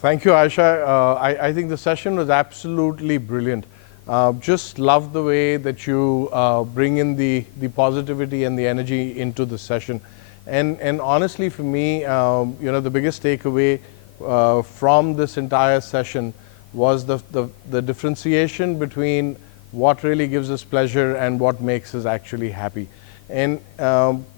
Thank you, Aisha. I think the session was absolutely brilliant. Just love the way that you bring in the positivity and the energy into the session. And honestly, for me, the biggest takeaway from this entire session was the differentiation between what really gives us pleasure and what makes us actually happy. And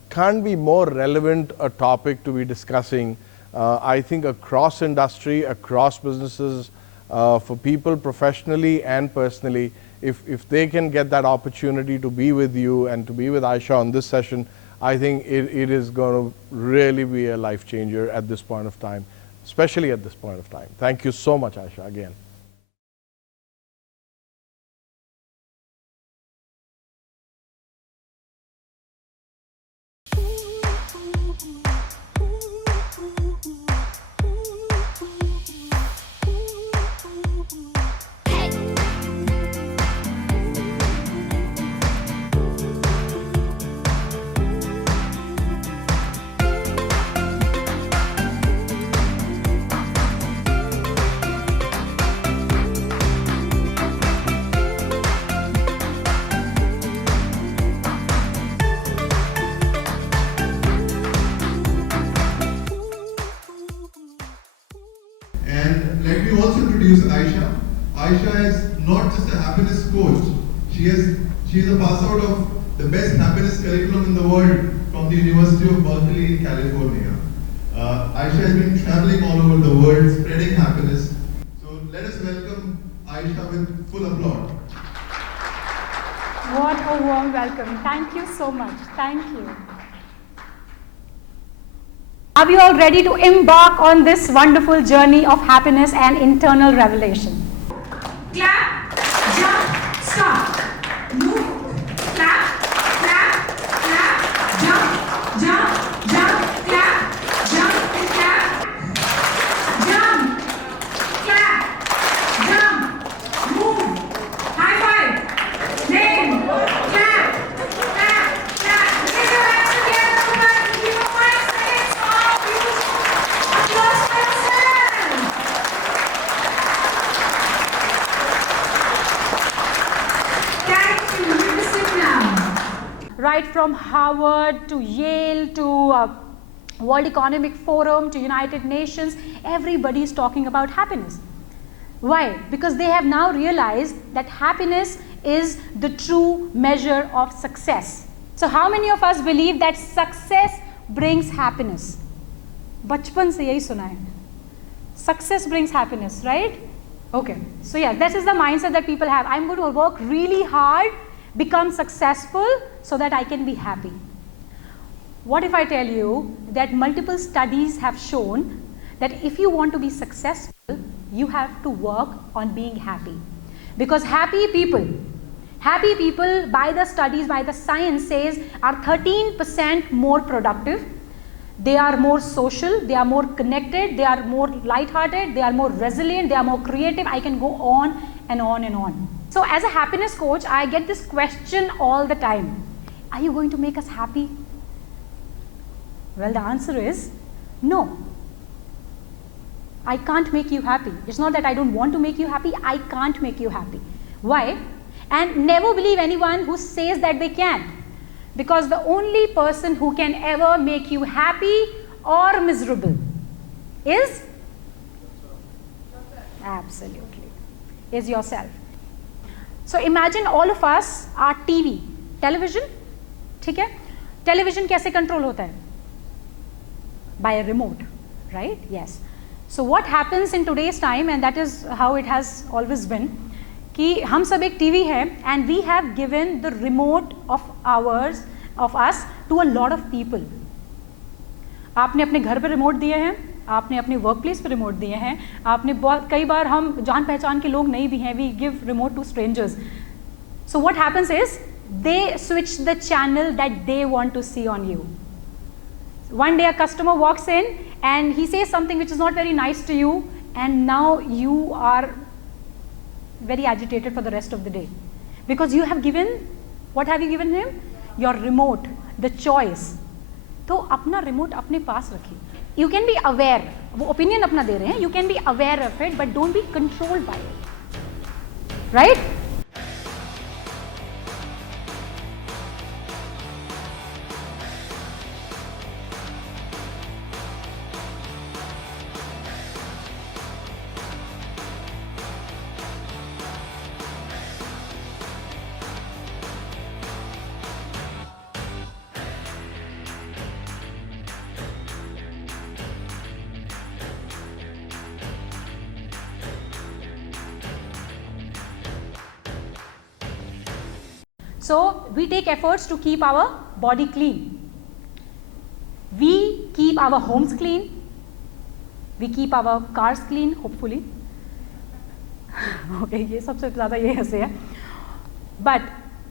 can't be more relevant a topic to be discussing, I think, across industry, across businesses, for people professionally and personally. If they can get that opportunity to be with you and to be with Aisha on this session, I think it is going to really be a life changer at this point of time, especially at this point of time. Thank you so much, Aisha, again. And let me also introduce Aisha. Aisha is not just a happiness coach. She is a pass out of the best happiness curriculum in the world from the University of Berkeley in California. Aisha has been traveling all over the world, spreading happiness. So let us welcome Aisha with full applause. What a warm welcome. Thank you so much. Thank you. Are you all ready to embark on this wonderful journey of happiness and internal revelation? Clap, jump, stop, move, clap, clap, clap, jump, jump, jump, clap, jump, clap, jump, clap, jump, move, high five, name, clap, clap, clap. Get your hands together, but give a 5 seconds of applause for yourself. Thank you. You can sit down. Right from Harvard to Yale to World Economic Forum to United Nations, everybody is talking about happiness. Why? Because they have now realized that happiness is the true measure of success. So how many of us believe that success brings happiness? बचपन से यही सुना है. Success brings happiness, right? Okay. So yeah, this is the mindset that people have. I'm going to work really hard, become successful so that I can be happy. What if I tell you that multiple studies have shown that if you want to be successful, you have to work on being happy. Because happy people by the studies, by the science says, are 13% more productive. They are more social, they are more connected, they are more light-hearted, they are more resilient, they are more creative. I can go on and on and on. So as a happiness coach, I get this question all the time. Are you going to make us happy? Well, the answer is no. I can't make you happy. It's not that I don't want to make you happy, I can't make you happy. Why? And never believe anyone who says that they can. Because the only person who can ever make you happy or miserable is yourself. So imagine all of us are television, ठीक है? Television कैसे control होता है? By a remote, right? Yes. So what happens in today's time, and that is how it has always been, कि हम सब एक TV है and we have given the remote of us to a lot of people. आपने अपने घर पे remote दिए हैं, आपने अपने वर्क प्लेस पे रिमोट दिए हैं, आपने कई बार हम जान पहचान के लोग नहीं भी हैं, we give remote to strangers. So what happens is they switch the channel that they want to see on you. One day a customer walks in and he says something which is not very nice to you, and now you are very agitated for the rest of the day because you have given, what have you given him? Your remote, the choice. तो अपना remote अपने पास रखिए. You can be aware, वो opinion अपना दे रहे हैं, you can be aware of it, but don't be controlled by it, right? So we take efforts to keep our body clean. We keep our homes clean. We keep our cars clean, hopefully. Okay, ये सबसे ज़्यादा ये हंसे है. But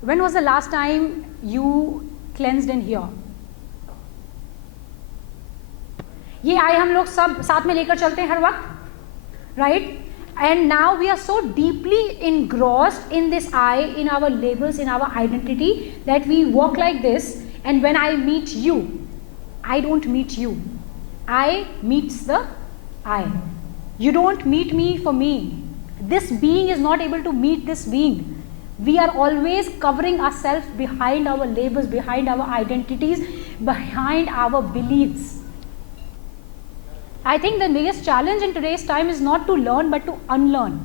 when was the last time you cleansed in here? ये आए हम लोग सब साथ में लेकर चलते हैं हर वक्त, right? And now we are so deeply engrossed in this I, in our labels, in our identity, that we walk like this. And when I meet you, I don't meet you. I meets the I. You don't meet me for me. This being is not able to meet this being. We are always covering ourselves behind our labels, behind our identities, behind our beliefs. I think the biggest challenge in today's time is not to learn but to unlearn.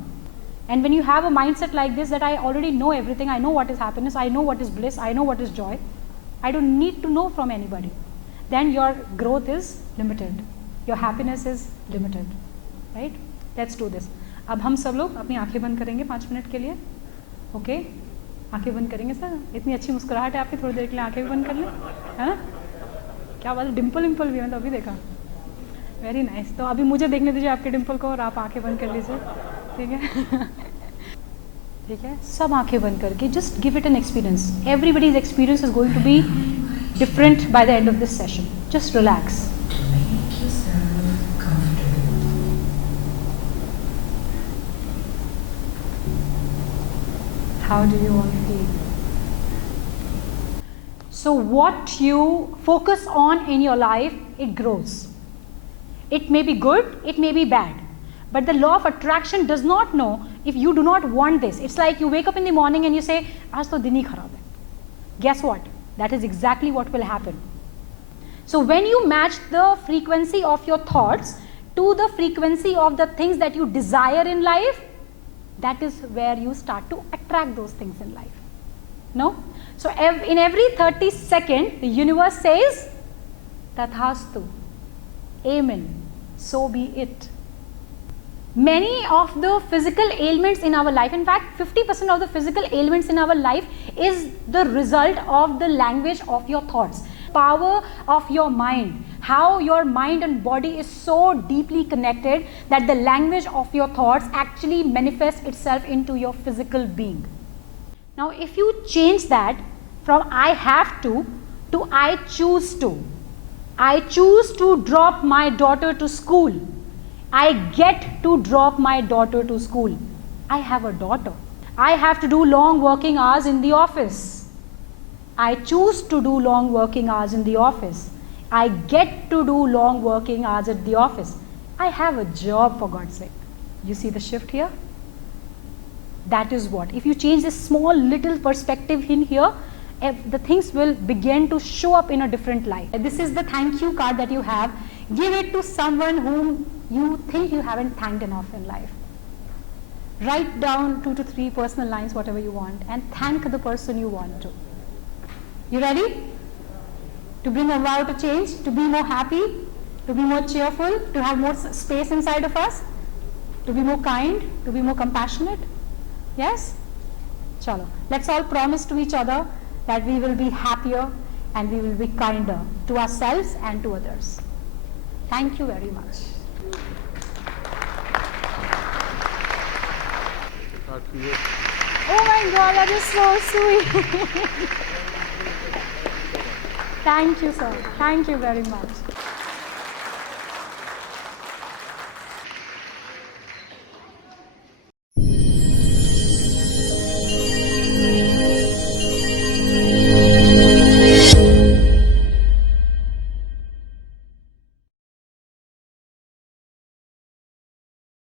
And when you have a mindset like this, that I already know everything, I know what is happiness, I know what is bliss, I know what is joy, I don't need to know from anybody, then your growth is limited, your happiness is limited, right? Let's do this. अब हम सब लोग अपनी आंखें बंद करेंगे 5 minute के लिए, ओके? आंखें बंद करेंगे सर, इतनी अच्छी मुस्कुराहट है आपकी, थोड़ी देर के लिए आंखें भी बंद कर लें, है ना? क्या बात है, डिम्पल विम्पल भी है, तो अभी देखा, वेरी नाइस. तो अभी मुझे देखने दीजिए आपके डिम्पल को और आप आंखें बंद कर लीजिए, ठीक है? ठीक है, सब आंखें बंद करके just give it an experience. Everybody's experience is going to be different by the end of this session. Just relax. Make yourself comfortable. How do you want to feel? So what you focus on in your life, it grows. It may be good, it may be bad, but the law of attraction does not know if you do not want this. It's like you wake up in the morning and you say, "Aaj to din hi kharab hai." Guess what? That is exactly what will happen. So when you match the frequency of your thoughts to the frequency of the things that you desire in life, that is where you start to attract those things in life. No? So in every 30 seconds, the universe says, Tathastu, Amen, so be it. Many of the physical ailments in our life, in fact 50% of the physical ailments in our life is the result of the language of your thoughts. Power of your mind, how your mind and body is so deeply connected that the language of your thoughts actually manifests itself into your physical being. Now if you change that from I have to I choose to. I choose to drop my daughter to school. I get to drop my daughter to school. I have a daughter. I have to do long working hours in the office. I choose to do long working hours in the office. I get to do long working hours at the office. I have a job, for God's sake. You see the shift here? That is what. If you change this small little perspective in here, the things will begin to show up in a different light. This is the thank you card that you have. Give it to someone whom you think you haven't thanked enough in life. Write down 2 to 3 personal lines, whatever you want, and thank the person you want to. You ready? To bring about a change, to be more happy, to be more cheerful, to have more space inside of us, to be more kind, to be more compassionate. Yes? Chalo. Let's all promise to each other that we will be happier and we will be kinder to ourselves and to others. Thank you very much. Oh my God, that is so sweet. Thank you, sir. Thank you very much.